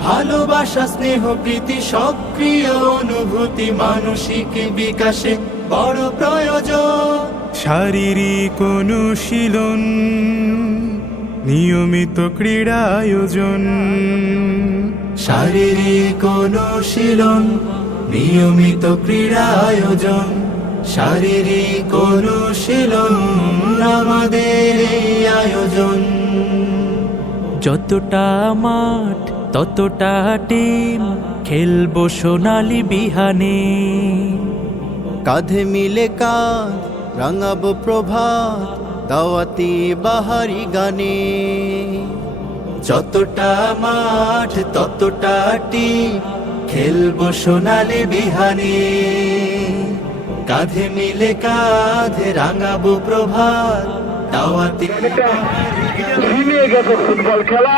ভালোবাসা স্নেহ প্রীতি সক্রিয় অনুভূতি মানসিক বিকাশে বড় প্রয়োজন। শারীরিক অনুশীলন নিয়মিত ক্রীড়া আয়োজন শারীরিক অনুশীলন নিয়মিত ক্রীড়া আয়োজন শারীরিক অনুশীলন আমাদের এই আয়োজন। যতটা মাঠ ততটা টিম খেলব সোনালি বিহানে। কাঁধে মিলে কাঁধ, রাঙাবো প্রভাত, দাওয়াতি বাহারি গানে। যতটা মাঠ, ততটা টিম খেলব সোনালি বিহানে। কাঁধে মিলে কাঁধে রাঙাবো প্রভাত, দাওয়াতি ছিনিয়ে গেছে ফুটবল খেলা।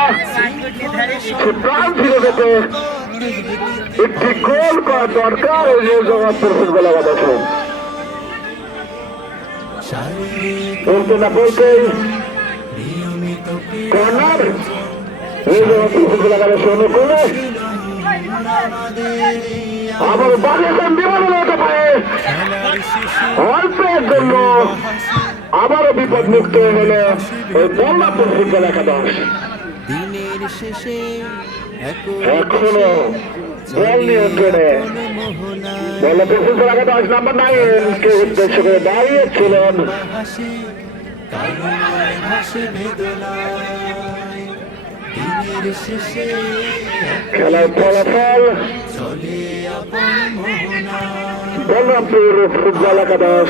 প্রাণ ফিরে পেতে একটি গোল করা দরকার ওই যে জগৎপুর ফুটবল আমাদের বলতে না নিয়মিত কর্নার, এই জগৎপুর ফুটবল আমাদের অনুকূলে আবার বাংলাদেশ বিমানে পারে অল্পের জন্য আবারও বিপদ মুক্ত গেল ওই বল্লাপুর ফুটবল একাদশ দিনের শেষে এখনও বল নিয়ন্ত্রণে বল্লাপুর ফুটবল একাদশ নাম্বার নাইন কে উদ্দেশ্য করে দাঁড়িয়েছিলেন? খেলার ফলাফল বলরামপুর ফুটবল একাদশ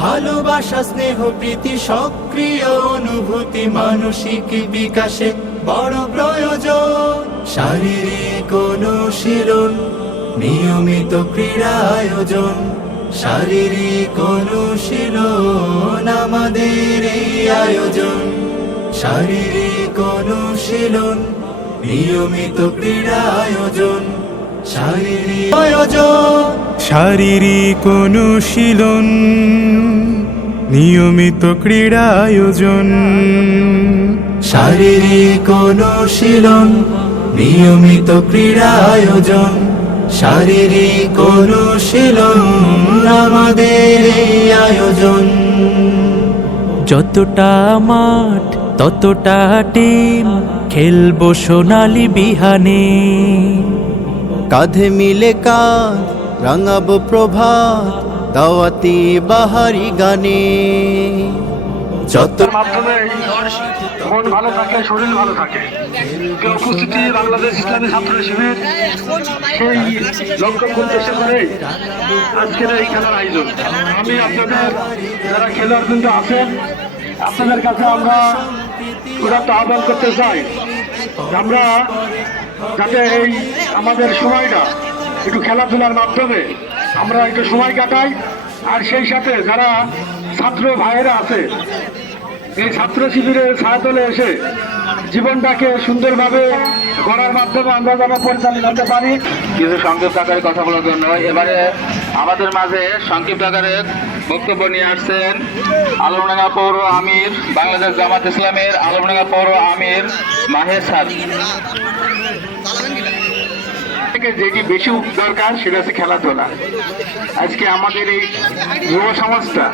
ভালোবাসা, স্নেহ, প্রীতি, সক্রিয় অনুভূতি, মানসিক বিকাশে বড় প্রয়োজন। শারীরিক অনুশীলন, নিয়মিত ক্রীড়া আয়োজন শারীরিক অনুশীলন আমাদের এই আয়োজন। শারীরিক অনুশীলন, নিয়মিত ক্রীড়া আয়োজন শারীরিক আয়োজন। শারীরিক অনুশীলন নিয়মিত ক্রীড়া আয়োজন শারীরিক অনুশীলন নিয়মিত ক্রীড়া আয়োজন শারীরিক অনুশীলন আমাদের এই আয়োজন। যতটা মাঠ ততটা টিম খেলব সোনালি বিহানে। কাঁধে মিলে কাঁধ রাঙাবো প্রভাত দাওয়াতি বাহারি গানে। যত মাধ্যমে মন ভালো থাকে শরীর ভালো থাকে। উপস্থিতি বাংলাদেশ ইসলামী ছাত্র শিবির। সেই লক্ষ্য উদ্দেশ্য করে আজকের এই খেলার আয়োজন। আমি আপনাদের যারা খেলোয়াড় কিন্তু আছেন আপনাদের কাছে আমরা উদাত্ত আহ্বান করতে চাই আমরা যাতে এই আমাদের সময়টা একটু খেলাধুলার মাধ্যমে আমরা একটু সময় কাটাই। আর সেই সাথে যারা ছাত্র ভাইয়েরা আছে, এই ছাত্র শিবিরের ছায়াতলে এসে জীবনটাকে সুন্দরভাবে গড়ার মাধ্যমে আমরা যেন পরিচালিত হতে পারি। কিছু সংক্ষিপ্ত আকারে কথা বলার জন্য এবারে আমাদের মাঝে সংক্ষিপ্ত আকারে বক্তব্য নিয়ে আসছেন আলমডাঙ্গা পৌর আমির, বাংলাদেশ জামাত ইসলামের আলমডাঙ্গা পৌর আমির মাহের সাদ থেকে যেটি বেশি দরকার সেটা হচ্ছে খেলাধুলা। আজকে আমাদের এই যুব সমাজটা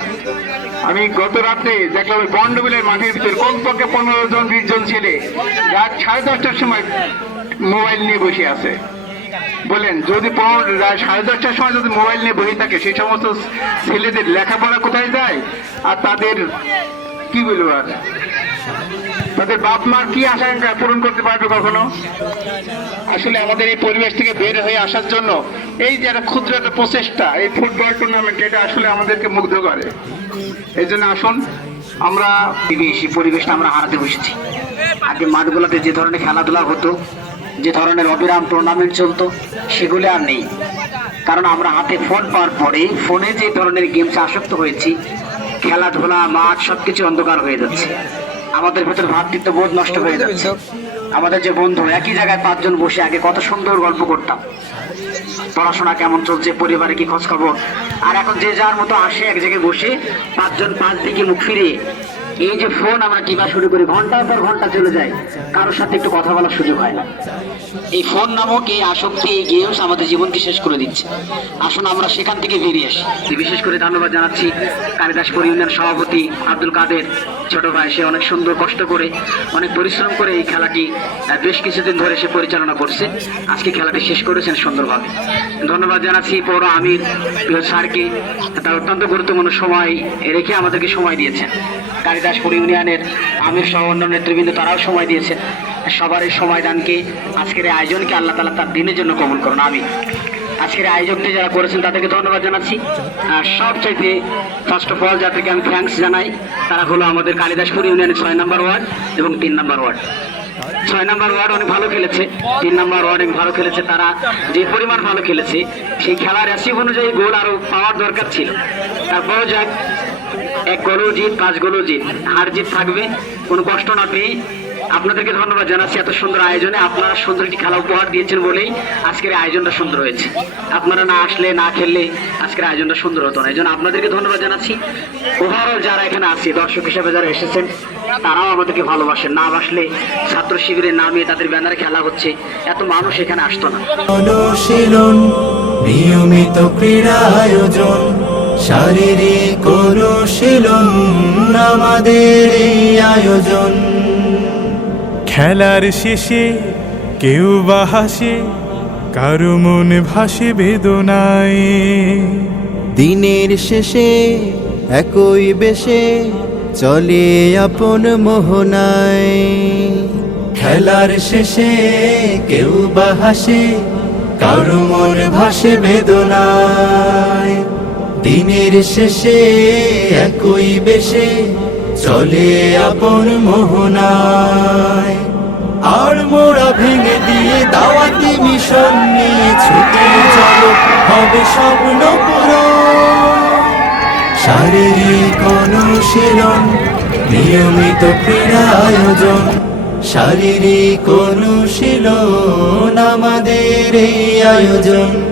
আমি গত রাত্রে দেখলাম বন্ডবিলের মাঠের ভিতরে কমপক্ষে পনেরো জন, বিশ জন ছেলে রাত সাড়ে দশটার সময় মোবাইল নিয়ে বসে আছে। বলেন, যদি সাড়ে দশটার সময় যদি মোবাইল নিয়ে বসে থাকে সেই সমস্ত ছেলেদের লেখাপড়া কোথায় যায়? আর তাদের, কি বলব আর? তাদের বাপ মার কি আশঙ্কা পূরণ করতে পারবে কখনো? আসলে আমাদের এই পরিবেশ থেকে বের হয়ে আসার জন্য এই যে একটা ক্ষুদ্র একটা প্রচেষ্টা, এই ফুটবল টুর্নামেন্ট এটা আসলে আমাদেরকে মুগ্ধ করে। এই জন্য আসুন, আমরা এই পরিবেশটা আমরা হারাতে বসেছি। আগে মাঠগুলোতে যে ধরনের খেলাধুলা হতো, যে ধরনের অবিরাম টুর্নামেন্ট চলতো, সেগুলো আর নেই। কারণ আমরা হাতে ফোন পাওয়ার পরে ফোনে যে ধরনের গেমসে আসক্ত হয়েছি, খেলাধুলা, মাঠ, সবকিছু অন্ধকার হয়ে যাচ্ছে। আমাদের ভেতর ভাতৃত্ব বোধ নষ্ট হয়ে যাচ্ছে আমাদের যে বন্ধু একই জায়গায় পাঁচজন বসে আগে কত সুন্দর গল্প করতাম। পড়াশোনা কেমন চলছে পরিবারে কি খোঁজ খবর আর এখন যে যার মতো আসে এক জায়গায় বসে পাঁচজন পাঁচ দিকে মুখ ফিরিয়ে এই যে ফোন আমরা টিপা শুরু করি, ঘণ্টার পর ঘণ্টা চলে যায়। কারোর সাথে একটু কথা বলার সুযোগ হয় না। এই ফোন নামক এই আসক্তি এই গেমস আমাদের জীবনকে শেষ করে দিচ্ছে। আসুন আমরা সেখান থেকে বেরিয়ে আসি। বিশেষ করে ধন্যবাদ জানাচ্ছি কালিদাসপুর ইউনিয়ন সভাপতি আব্দুল কাদের। ছোট ভাই, সে অনেক সুন্দর কষ্ট করে, অনেক পরিশ্রম করে এই খেলাটি বেশ কিছুদিন ধরে সে পরিচালনা করছে। আজকে খেলাটি শেষ করেছেন সুন্দরভাবে। ধন্যবাদ জানাচ্ছি পৌর আমির স্যারকে। তার অত্যন্ত গুরুত্বপূর্ণ সময় রেখে আমাদেরকে সময় দিয়েছেন। কালিদাসপুর ইউনিয়নের আমির সহ অন্য নেতৃবৃন্দ তারাও সময় দিয়েছেন। সবার এই সময় দানকে আজকের এই আয়োজনকে আল্লাহ তালা তার দিনের জন্য কবুল করুন। আমি আজকের আয়োজকটি যারা করেছেন তাদেরকে ধন্যবাদ জানাচ্ছি। আর সবচাইতে ফার্স্ট অফ অল যাদেরকে আমি থ্যাঙ্কস জানাই, তারা হলো আমাদের কালিদাসপুর ইউনিয়নের ছয় নম্বর ওয়ার্ড এবং তিন নম্বর ওয়ার্ড। ছয় নম্বর ওয়ার্ড অনেক ভালো খেলেছে, তিন নম্বর ওয়ার্ড অনেক ভালো খেলেছে, তারা যে পরিমাণ ভালো খেলেছে, সেই খেলার অ্যাসিভ অনুযায়ী গোল আরও পাওয়ার দরকার ছিল। তারপরও যাক এক গোলও জিত, পাঁচ গোলও জিত। হার জিত থাকবে, কোনো কষ্ট না পেয়ে আপনাদেরকে ধন্যবাদ জানাচ্ছি এত সুন্দর আয়োজনে। আপনারা সুন্দর একটি খেলা উপহার দিয়েছেন বলেই আজকের আয়োজনটা সুন্দর হয়েছে। আপনারা না আসলে, না খেললে আজকের আয়োজনটা সুন্দর হতো না। এই জন্য আপনাদেরকে ধন্যবাদ জানাচ্ছি। ওভারঅল যারা এখানে আছে, দর্শক হিসেবে যারা এসেছেন, তারাও আমাদেরকে ভালোবাসেন। না বাসলে ছাত্র শিবিরে নামিয়ে তাদের ব্যানারে খেলা হচ্ছে। এত মানুষ এখানে আসতো না। নিয়মিত ক্রীড়া আয়োজন। শারীরিক অনুশীলন আমাদের এই আয়োজন। খেলার শেষে কেউ বা হাসে কারও মন ভাসে বেদনায়। দিনের শেষে একই বেশে চলে আপন মোহনায়। খেলার শেষে কেউ বা হাসে কারও মন ভাসে বেদনায়। দিনের শেষে একই বেশে চলে আপন মোহনায়। আর মোড়া ভেঙে দিয়ে দাওয়াতি মিশন নিয়ে ছুটে চলো, হবে স্বপ্ন শারীরিক অনুশীলন, নিয়মিত ক্রীড়া আয়োজন, শারীরিক অনুশীলন আমাদের এই আয়োজন।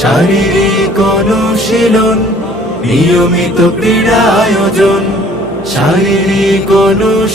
শারীরিক অনুশীলন নিয়মিত ক্রীড়া আয়োজন শারীরিক অনুশীলন